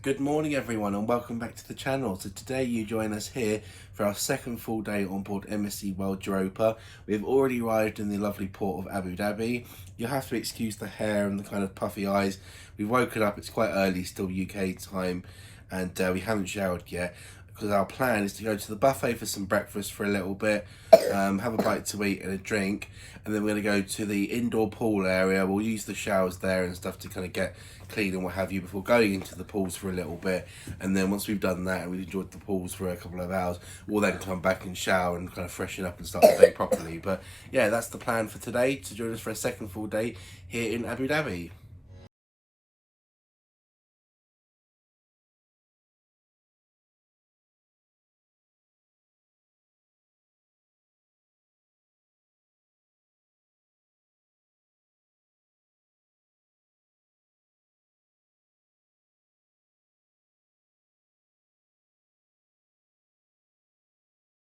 Good morning everyone and welcome back to the channel. So today you join us here for our second full day on board MSC World Europa. We've already arrived in the lovely port of Abu Dhabi. You'll have to excuse the hair and the kind of puffy eyes. We've woken up, it's quite early, still UK time, and we haven't showered yet because our plan is to go to the buffet for some breakfast for a little bit, have a bite to eat and a drink, and then we're going to go to the indoor pool area. We'll use the showers there and stuff to kind of get clean and what have you before going into the pools for a little bit. And then once we've done that and we've enjoyed the pools for a couple of hours, we'll then come back and shower and kind of freshen up and start the day properly. But yeah, that's the plan for today, to join us for a second full day here in Abu Dhabi.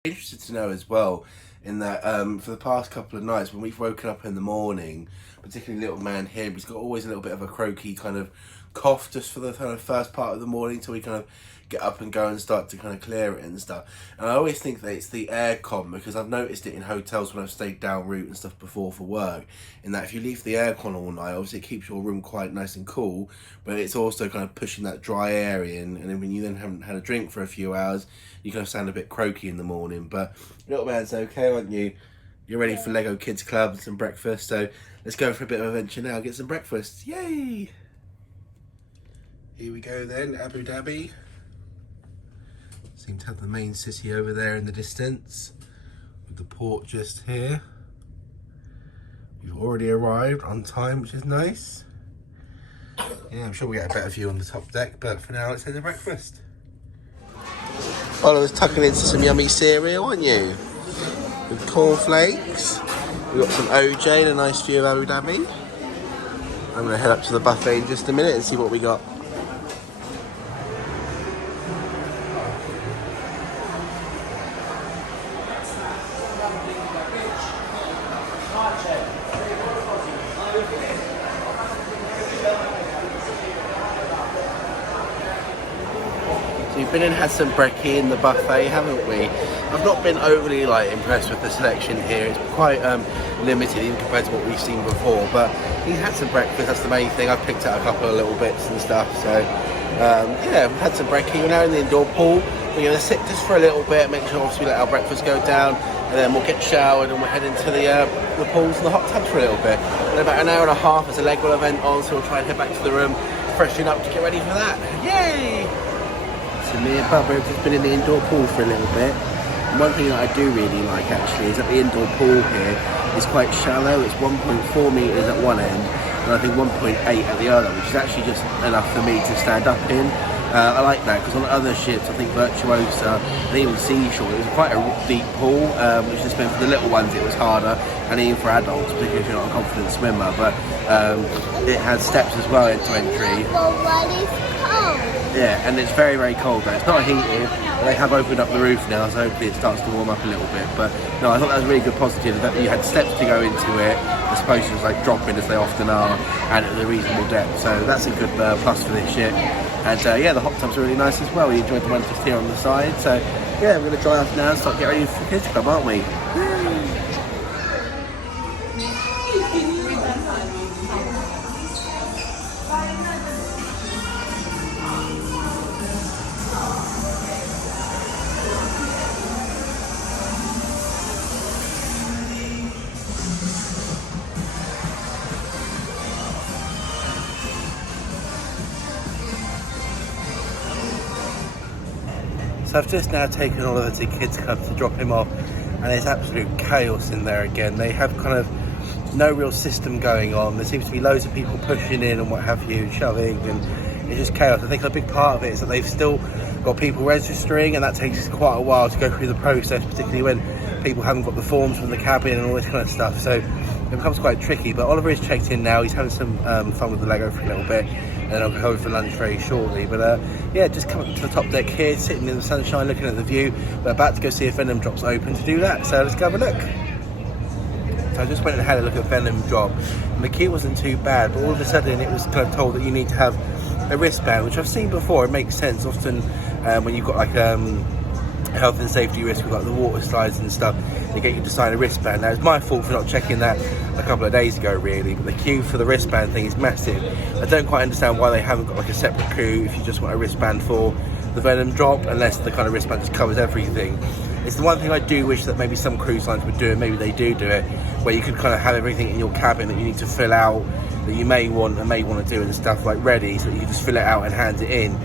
Interested to know as well in that for the past couple of nights when we've woken up in the morning, particularly little man here, he's got always a little bit of a croaky kind of cough just for the kind of first part of the morning till we kind of get up and go and start to kind of clear it and stuff. And I always think that it's the aircon, because I've noticed it in hotels when I've stayed down route and stuff before for work, in that if you leave the aircon all night, obviously it keeps your room quite nice and cool, but it's also kind of pushing that dry air in, and then when you then haven't had a drink for a few hours, you kind of sound a bit croaky in the morning. But little man's okay, aren't you? You're ready for Lego Kids Club and some breakfast, so let's go for a bit of adventure now, get some breakfast. Yay! Here we go then, Abu Dhabi. Seem to have the main city over there in the distance, with the port just here. We've already arrived on time, which is nice. Yeah, I'm sure we'll get a better view on the top deck, but for now let's head to breakfast. Oliver's tucking into some yummy cereal, aren't you? With cornflakes. We've got some OJ and a nice view of Abu Dhabi. I'm going to head up to the buffet in just a minute and see what we got. So we've been and had some brekkie in the buffet, haven't we? I've not been overly impressed with the selection here. It's quite limited even compared to what we've seen before, but we've had some breakfast, that's the main thing. I've picked out a couple of little bits and stuff, so yeah, we've had some brekkie. We're now in the indoor pool. We're going to sit just for a little bit, make sure obviously we let our breakfast go down, and then we'll get showered and we'll head into the pools and the hot tubs for a little bit. In about an hour and a half there's a Lego event on, so we'll try and head back to the room, freshen up to get ready for that. Yay! So me and Bubba have just been in the indoor pool for a little bit. And one thing that I do really like actually is that the indoor pool here is quite shallow. It's 1.4 metres at one end and I think 1.8 at the other, which is actually just enough for me to stand up in. I like that because on other ships, I think Virtuosa and even Seashore, it was quite a deep pool, which just meant for the little ones it was harder, and even for adults, particularly if you're not a confident swimmer. But it has steps as well into entry. Yeah, and it's very, very cold though. It's not heated, but they have opened up the roof now, so hopefully it starts to warm up a little bit. But no, I thought that was a really good positive, that you had steps to go into it, as opposed to just dropping as they often are, and at a reasonable depth. So that's a good plus for this ship. And yeah, the hot tubs are really nice as well. We enjoyed the one just here on the side. So yeah, we're going to dry off now and start getting ready for the Kids Club, aren't we? So I've just now taken Oliver to Kids Club to drop him off, and there's absolute chaos in there again. They have kind of no real system going on. There seems to be loads of people pushing in and what have you, shoving, and it's just chaos. I think a big part of it is that they've still got people registering, and that takes quite a while to go through the process, particularly when people haven't got the forms from the cabin and all this kind of stuff. So it becomes quite tricky. But Oliver is checked in now. He's having some fun with the Lego for a little bit, and then I'll go home for lunch very shortly. But yeah, just coming to the top deck here, sitting in the sunshine, looking at the view. We're about to go see if Venom Drop's open to do that, so let's go have a look. So I just went and had a look at Venom Drop, and the queue wasn't too bad, but all of a sudden it was kind of told that you need to have a wristband, which I've seen before. It makes sense often when you've got like health and safety risk with like the water slides and stuff, they get you to sign a wristband. Now it's my fault for not checking that a couple of days ago really, but the queue for the wristband thing is massive. I don't quite understand why they haven't got like a separate queue if you just want a wristband for the Venom drop, unless the kind of wristband just covers everything. It's the one thing I do wish that maybe some cruise lines would do, and maybe they do it, where you could kind of have everything in your cabin that you need to fill out, that you may want to do and stuff like ready, so that you can just fill it out and hand it in.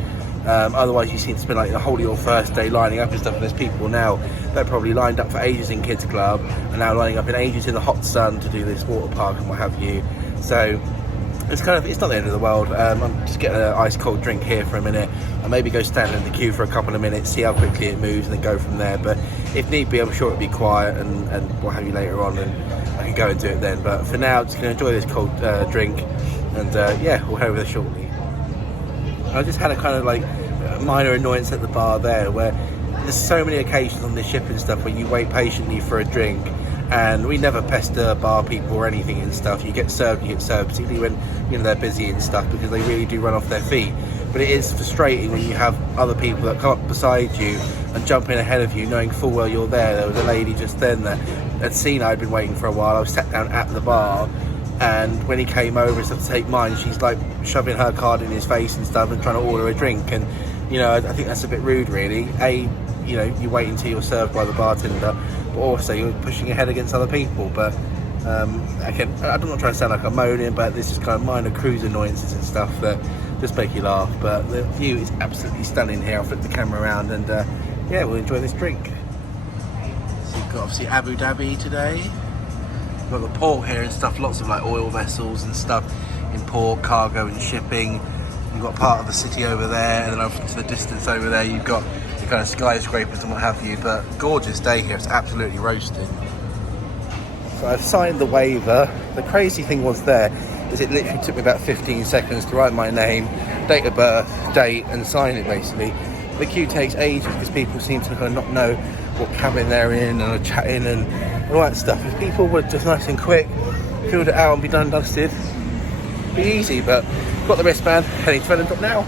Otherwise you seem to spend like the whole of your first day lining up and stuff, and there's people now that probably lined up for ages in Kids Club and now lining up in ages in the hot sun to do this water park and what have you. So it's not the end of the world. I'm just getting an ice cold drink here for a minute and maybe go stand in the queue for a couple of minutes, see how quickly it moves and then go from there. But if need be, I'm sure it'll be quiet and what have you later on, and I can go and do it then. But for now, I'm just going to enjoy this cold drink, and yeah, we'll head over there shortly. I just had a kind of like minor annoyance at the bar there, where there's so many occasions on this ship and stuff where you wait patiently for a drink, and we never pester bar people or anything and stuff. You get served, particularly when they're busy and stuff, because they really do run off their feet. But it is frustrating when you have other people that come up beside you and jump in ahead of you, knowing full well you're there. There was a lady just then that had seen I'd been waiting for a while. I was sat down at the bar, and when he came over and stuff to take mine, she's like shoving her card in his face and stuff and trying to order a drink. And I think that's a bit rude really. You wait until you're served by the bartender, but also you're pushing ahead against other people. But again, I'm not trying to sound like I'm moaning, but this is kind of minor cruise annoyances and stuff that just make you laugh. But the view is absolutely stunning here. I'll flip the camera around and yeah, we'll enjoy this drink. So you've got obviously Abu Dhabi today. We've got the port here and stuff, lots of like oil vessels and stuff in port, cargo and shipping. You've got part of the city over there, and then off to the distance over there you've got the kind of skyscrapers and what have you. But gorgeous day here, it's absolutely roasting. So I've signed the waiver. The crazy thing was there is it literally took me about 15 seconds to write my name, date of birth, date and sign it basically. The queue takes ages because people seem to kind of not know what cabin they're in and are chatting and all that stuff. If people were just nice and quick, filled it out and be done and dusted, it'd be easy. But got the wristband, heading to Venom Drop now.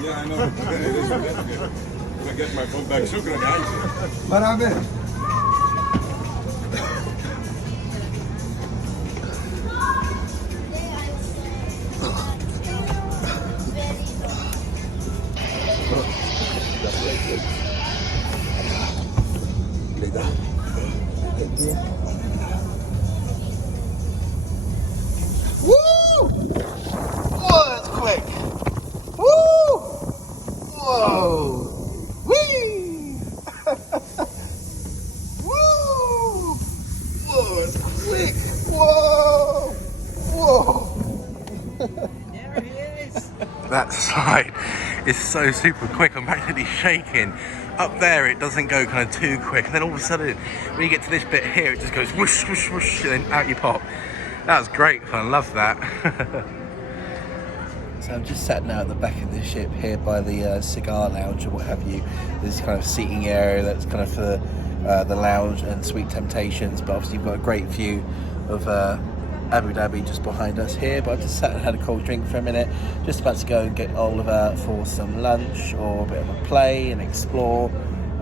Yeah, I know. I get my phone back. Shukran, guys. Baraber. Woo! Whoa, that's quick. Woo! Whoa! Whee! Woo! Whoa, that's quick. Whoa! Whoa! There he is. That slide is so super quick. I'm actually shaking. Up there it doesn't go kind of too quick, and then all of a sudden when you get to this bit here it just goes whoosh whoosh whoosh and then out you pop. That was great fun, love that. So I'm just sat now at the back of the ship here by the cigar lounge or what have you. There's kind of seating area that's kind of for the lounge and Sweet Temptations, but obviously you've got a great view of Abu Dhabi just behind us here. But I just sat and had a cold drink for a minute, just about to go and get Oliver for some lunch or a bit of a play and explore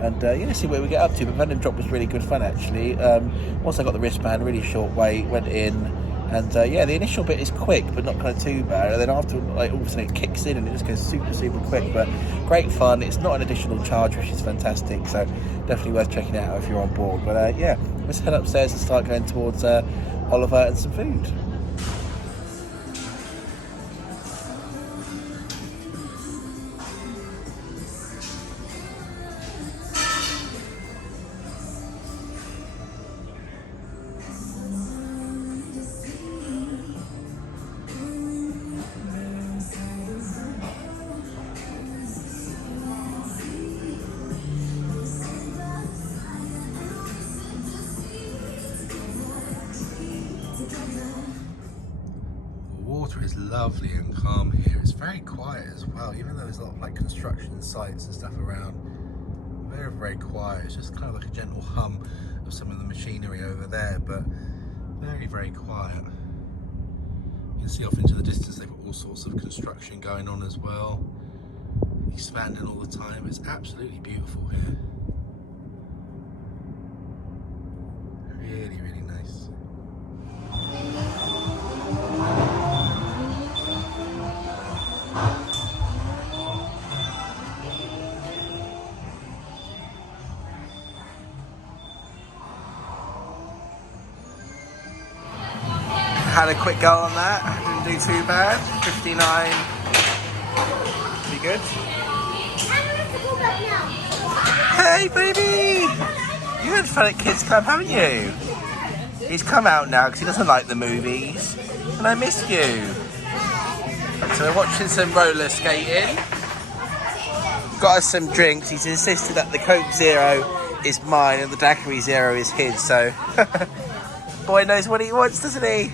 and see where we get up to. But Venom Drop was really good fun actually. Once I got the wristband, really short wait, went in, and yeah, the initial bit is quick but not kind of too bad, and then after like all of a sudden it kicks in and it just goes super quick. But great fun. It's not an additional charge, which is fantastic, so definitely worth checking out if you're on board. But yeah, let's head upstairs and start going towards Oliver and some food. Water is lovely and calm here. It's very quiet as well, even though there's a lot of like construction sites and stuff around. Very quiet. It's just kind of like a gentle hum of some of the machinery over there, but very quiet. can see off into the distance they've got all sorts of construction going on as well, expanding all the time. It's absolutely beautiful here. Really, really nice. Had a quick go on that, didn't do too bad. 59. Be good. Hey baby! You had fun at Kids Club, haven't you? He's come out now because he doesn't like the movies. And I missed you. So we're watching some roller skating. Got us some drinks. He's insisted that the Coke Zero is mine and the Daiquiri Zero is his, so boy knows what he wants, doesn't he?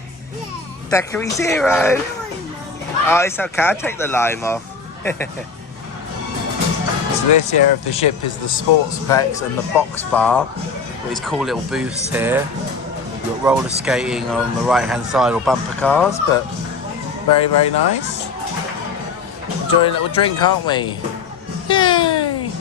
Daiquiri Zero. Oh, it's okay, I'll take the lime off. So this area of the ship is the Sportsplex and the Box Bar, with these cool little booths here. You've got roller skating on the right hand side, or bumper cars, but very, very nice. Enjoying a little drink, aren't we? Yay!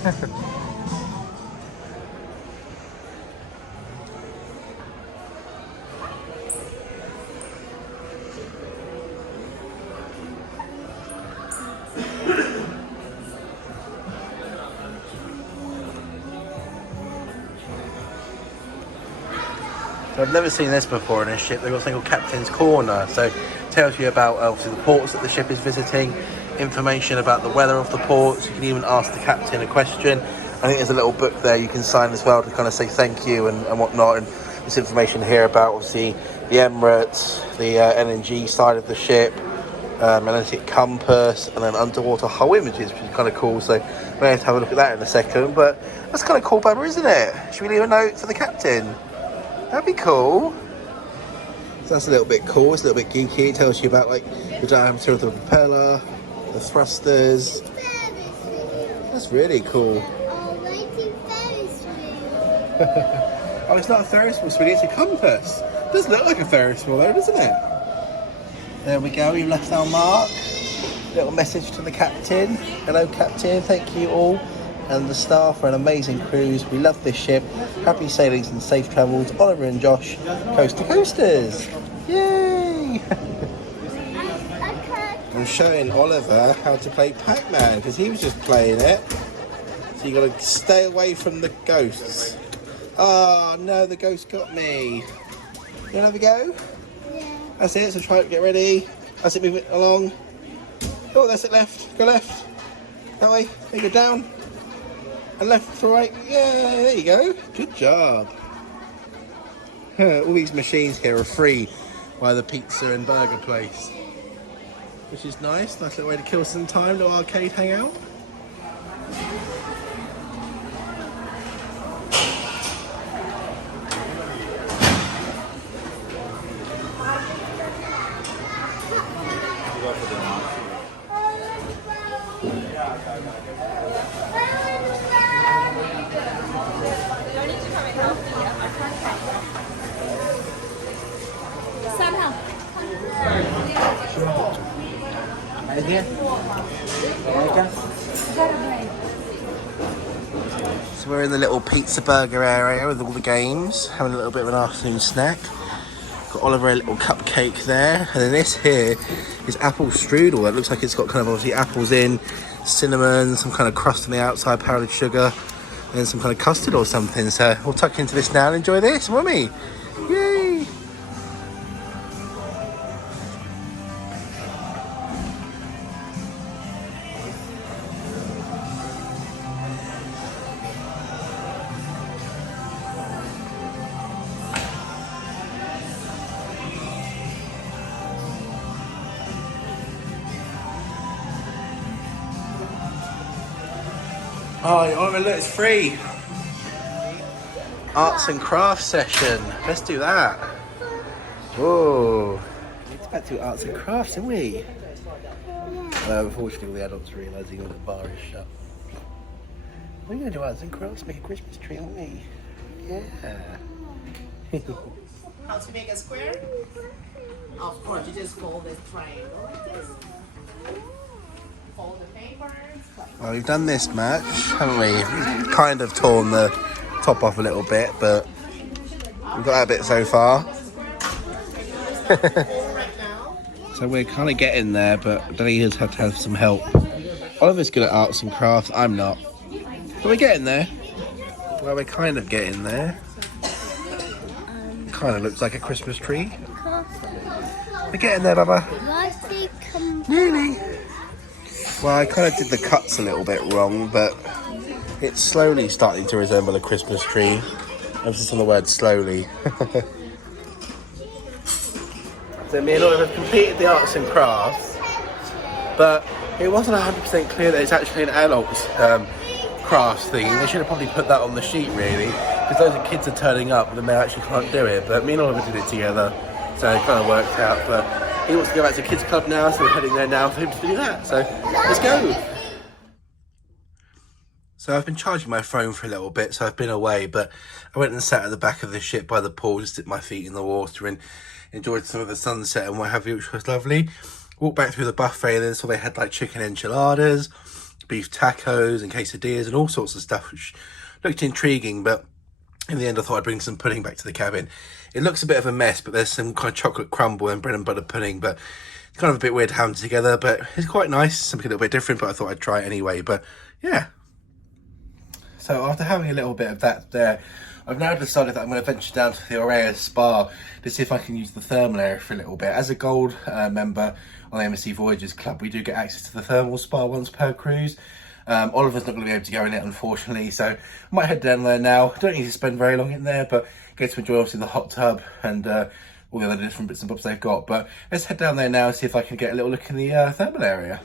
So I've never seen this before in a ship. They've got something called Captain's Corner. So it tells you about obviously the ports that the ship is visiting, information about the weather of the ports. You can even ask the captain a question. I think there's a little book there you can sign as well to kind of say thank you and whatnot. And there's information here about obviously the Emirates, the LNG side of the ship, magnetic compass, and then underwater hull images, which is kind of cool. So we're going to have a look at that in a second. But that's kind of cool, Bubba, isn't it? Should we leave a note for the captain? That'd be cool. So that's a little bit cool. It's a little bit geeky. It tells you about like the diameter of the propeller, the thrusters. That's really cool. Oh, it's not a Ferris wheel, sweetie. It's a compass. It does look like a Ferris wheel, though, doesn't it? There we go. We've left our mark. Little message to the captain. Hello, captain. Thank you all and the staff for an amazing cruise. We love this ship. Happy sailings and safe travels. Oliver and Josh, Coast to Coasters. Yay! I'm showing Oliver how to play Pac-Man because he was just playing it. So you got to stay away from the ghosts. Oh no, the ghost got me. You want to have a go? Yeah. That's it, so try it, get ready. That's it, move it along. Oh, that's it, left. Go left. That way. There you go, down. And left to right. Yeah, there you go. Good job. All these machines here are free by the pizza and burger place, which is nice. Nice little way to kill some time, little arcade hangout. So we're in the little pizza burger area with all the games, having a little bit of an afternoon snack. Got Oliver a little cupcake there, and then this here is apple strudel. That looks like it's got kind of obviously apples in, cinnamon, some kind of crust on the outside, powdered sugar, and some kind of custard or something. So we'll tuck into this now and enjoy this, won't we? Yay! Oh, Oliver, look, it's free. Arts and crafts session. Let's do that. Whoa. It's about to do arts and crafts, isn't we? Unfortunately, all the adults are realising all the bar is shut. We're going to do arts and crafts, make a Christmas tree, aren't we? Yeah. How to make a square? Of course, you just fold this triangle like this. Fold the papers. Well, we've done this much, haven't we? We've kind of torn the top off a little bit, but we've got that bit so far. So we're kind of getting there, but Daniel's had to have some help. Oliver's good at arts and crafts, I'm not. But we're getting there. Well, we're kind of getting there. Kind of looks like a Christmas tree. We're getting there, Baba. Nearly. Well, I kind of did the cuts a little bit wrong, but it's slowly starting to resemble a Christmas tree. Emphasis on the word slowly. So me and Oliver have completed the arts and crafts, but it wasn't 100% clear that it's actually an adult's crafts thing. They should have probably put that on the sheet, really, because loads of kids are turning up and they actually can't do it. But me and Oliver did it together, so it kind of worked out. But he wants to go back to kids club now, so we're heading there now for him to do that. So let's go. So I've been charging my phone for a little bit, so I've been away, but I went and sat at the back of the ship by the pool, just dipped my feet in the water and enjoyed some of the sunset and what have you, which was lovely. Walked back through the buffet and then saw they had like chicken enchiladas, beef tacos and quesadillas and all sorts of stuff, which looked intriguing, but in the end I thought I'd bring some pudding back to the cabin. It looks a bit of a mess, but there's some kind of chocolate crumble and bread and butter pudding, but it's kind of a bit weird to have them together, but it's quite nice, something a little bit different, but I thought I'd try it anyway. But yeah. So after having a little bit of that there, I've now decided that I'm going to venture down to the Europa spa to see if I can use the thermal area for a little bit. As a gold member on the MSC Voyagers Club, we do get access to the thermal spa once per cruise. Oliver's not going to be able to go in it, unfortunately, so I might head down there now. Don't need to spend very long in there, but get to enjoy obviously the hot tub and all the other different bits and bobs they've got. But let's head down there now and see if I can get a little look in the thermal area.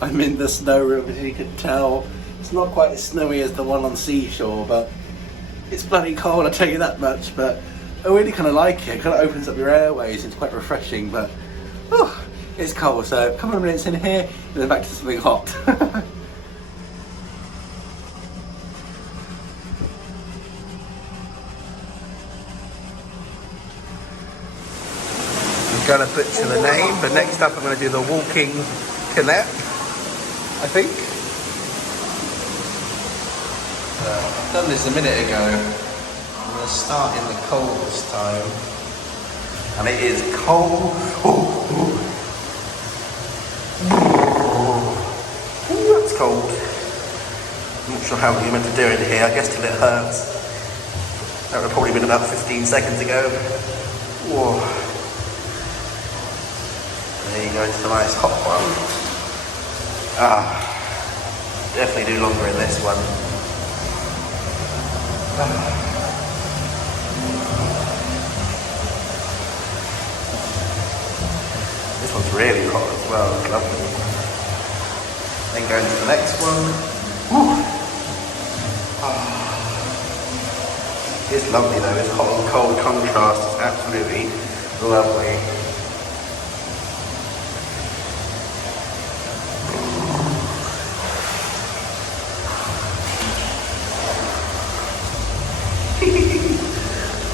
I'm in the snow room, as you can tell. It's not quite as snowy as the one on seashore, but it's bloody cold, I'll tell you that much. But I really kind of like it. It kind of opens up your airways. It's quite refreshing, but it's cold. So a couple of minutes in here, and then back to something hot. I'm going to butcher the name, but next up I'm going to do the walking canep, I think. I've done this a minute ago. I'm going to start in the cold this time. And it is cold. Ooh, that's cold. I'm not sure how you're meant to do it here. I guess till it hurts. That would have probably been about 15 seconds ago. Whoa. There you go, into the nice hot one. Definitely do longer in this one. This one's really hot as well, it's lovely. Then go into the next one. It's lovely though, this hot and cold contrast is absolutely lovely.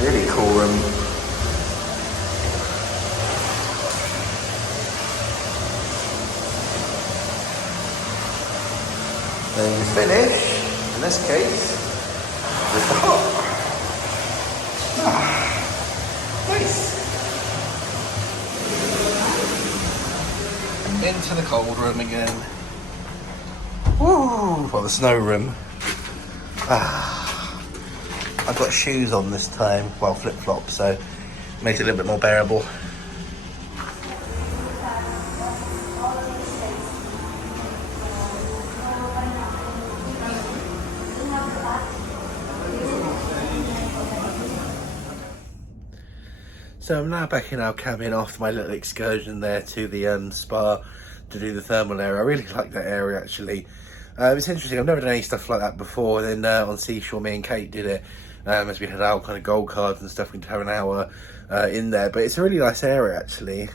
Really cool room. Then you finish, in this case, with the hot. Into the cold room again. Woo! Well, the snow room. I've got shoes on this time, well, flip-flops, so it makes it a little bit more bearable. So I'm now back in our cabin after my little excursion there to the spa to do the thermal area. I really like that area actually. It's interesting, I've never done any stuff like that before. Then on Seashore, me and Kate did it as we had our kind of gold cards and stuff. We could have an hour in there, but it's a really nice area actually.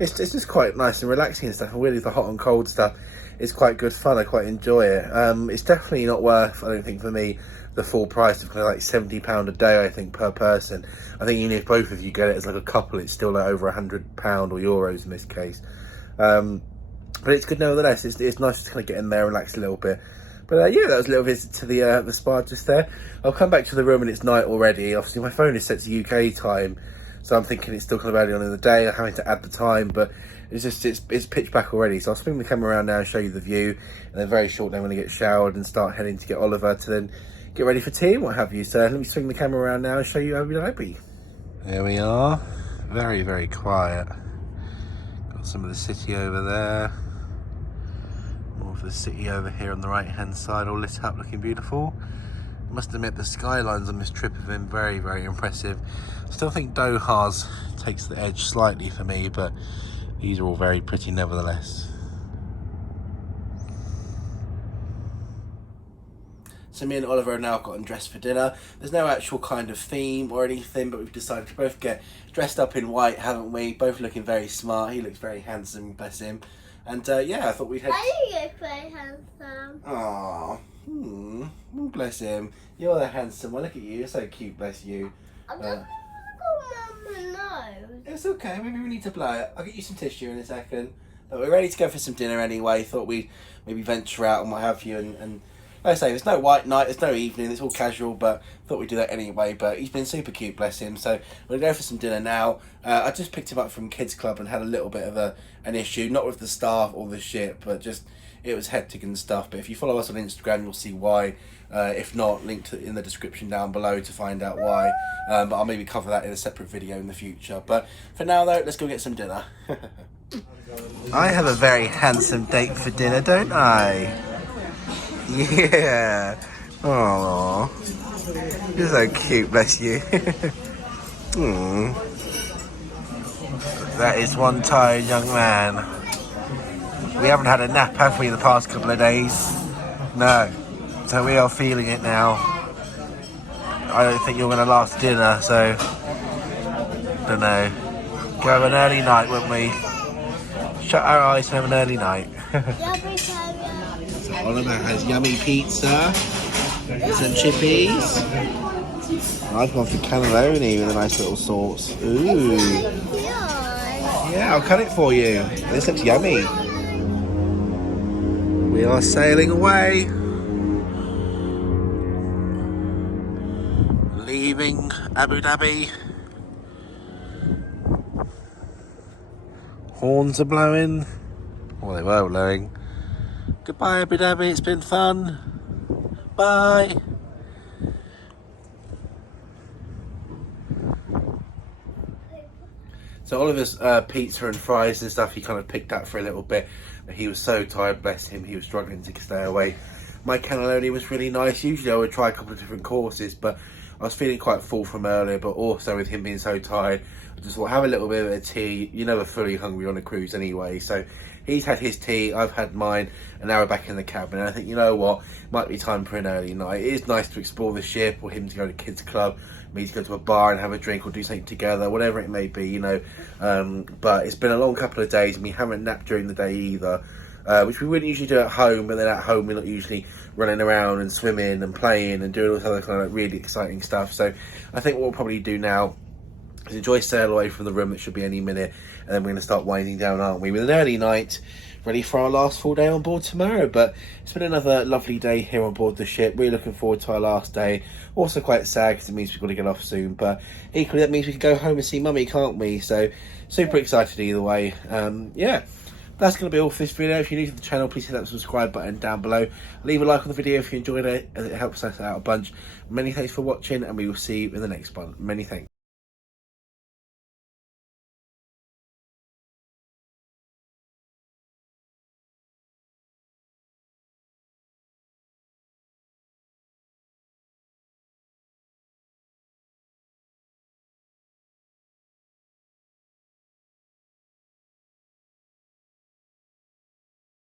It's just quite nice and relaxing and stuff, and really the hot and cold stuff is quite good fun. I quite enjoy it. It's definitely not worth, I don't think for me, the full price of kind of like £70 a day, I think, per person. I think even if both of you get it as like a couple, it's still like over £100 or euros in this case. But it's good nevertheless. It's nice to kind of get in there, relax a little bit. But yeah, that was a little visit to the spa just there. I'll come back to the room and it's night already. Obviously my phone is set to UK time, so I'm thinking it's still kind of early on in the day. I'm having to add the time, but it's pitch black already. So I'll swing the camera around now and show you the view, and then very shortly I'm going to get showered and start heading to get Oliver to then get ready for tea and what have you. So let me swing the camera around now and show you Abu Dhabi. There we are, very, very quiet. Got some of the city over there. More of the city over here on the right hand side, all lit up, looking beautiful. I must admit the skylines on this trip have been very, very impressive. I still think Doha's takes the edge slightly for me, but these are all very pretty nevertheless. So me and Oliver have now gotten dressed for dinner. There's no actual kind of theme or anything, but we've decided to both get dressed up in white, haven't we? Both looking very smart. He looks very handsome, bless him. And yeah, I thought we'd head... I look very handsome. Aww. Bless him. You're the handsome one. Look at you. You're so cute, bless you. I'm not going to nose. It's okay. Maybe we need to blow it. I'll get you some tissue in a second. But we're ready to go for some dinner anyway. Thought we'd maybe venture out and what have you. And like I say, there's no white night, there's no evening, it's all casual, but thought we'd do that anyway. But he's been super cute, bless him. So we're going to go for some dinner now. I just picked him up from Kids Club and had a little bit of an issue, not with the staff or the ship, but just it was hectic and stuff. But if you follow us on Instagram, you'll see why. If not, linked in the description down below to find out why. But I'll maybe cover that in a separate video in the future. But for now though, let's go get some dinner. I have a very handsome date for dinner, don't I? Yeah. Aww. You're so cute, bless you. That is one tired young man. We haven't had a nap, have we, the past couple of days? No. So we are feeling it now. I don't think you're going to last dinner, so... don't know. Go have an early night, won't we? Shut our eyes and have an early night. So Oliver has yummy pizza, some chippies. I've got the cannelloni with a nice little sauce. Ooh. Yeah, I'll cut it for you. This looks yummy. We are sailing away. Leaving Abu Dhabi. Horns are blowing. Well, they were blowing. Goodbye, Abu Dhabi. It's been fun. Bye. So Oliver's pizza and fries and stuff, he kind of picked up for a little bit. But he was so tired, bless him. He was struggling to stay away. My cannelloni was really nice. Usually I would try a couple of different courses, but I was feeling quite full from earlier, but also with him being so tired, I just thought, have a little bit of a tea. You're never fully hungry on a cruise anyway. So he's had his tea, I've had mine, and now we're back in the cabin. And I think, you know what, might be time for an early night. It is nice to explore the ship, or him to go to Kids Club, me to go to a bar and have a drink or do something together, whatever it may be, you know. But it's been a long couple of days and we haven't napped during the day either. Which we wouldn't usually do at home, but then at home we're not usually running around and swimming and playing and doing all this other kind of really exciting stuff. So I think what we'll probably do now is enjoy sail away from the room that should be any minute, and then we're going to start winding down, aren't we, with an early night, ready for our last full day on board tomorrow. But it's been another lovely day here on board the ship. We're looking forward to our last day. Also quite sad because it means we've got to get off soon, but equally that means we can go home and see mummy, can't we? So super excited either way. Yeah. That's going to be all for this video. If you're new to the channel, please hit that subscribe button down below. Leave a like on the video if you enjoyed it, as it helps us out a bunch. Many thanks for watching, and we will see you in the next one. Many thanks.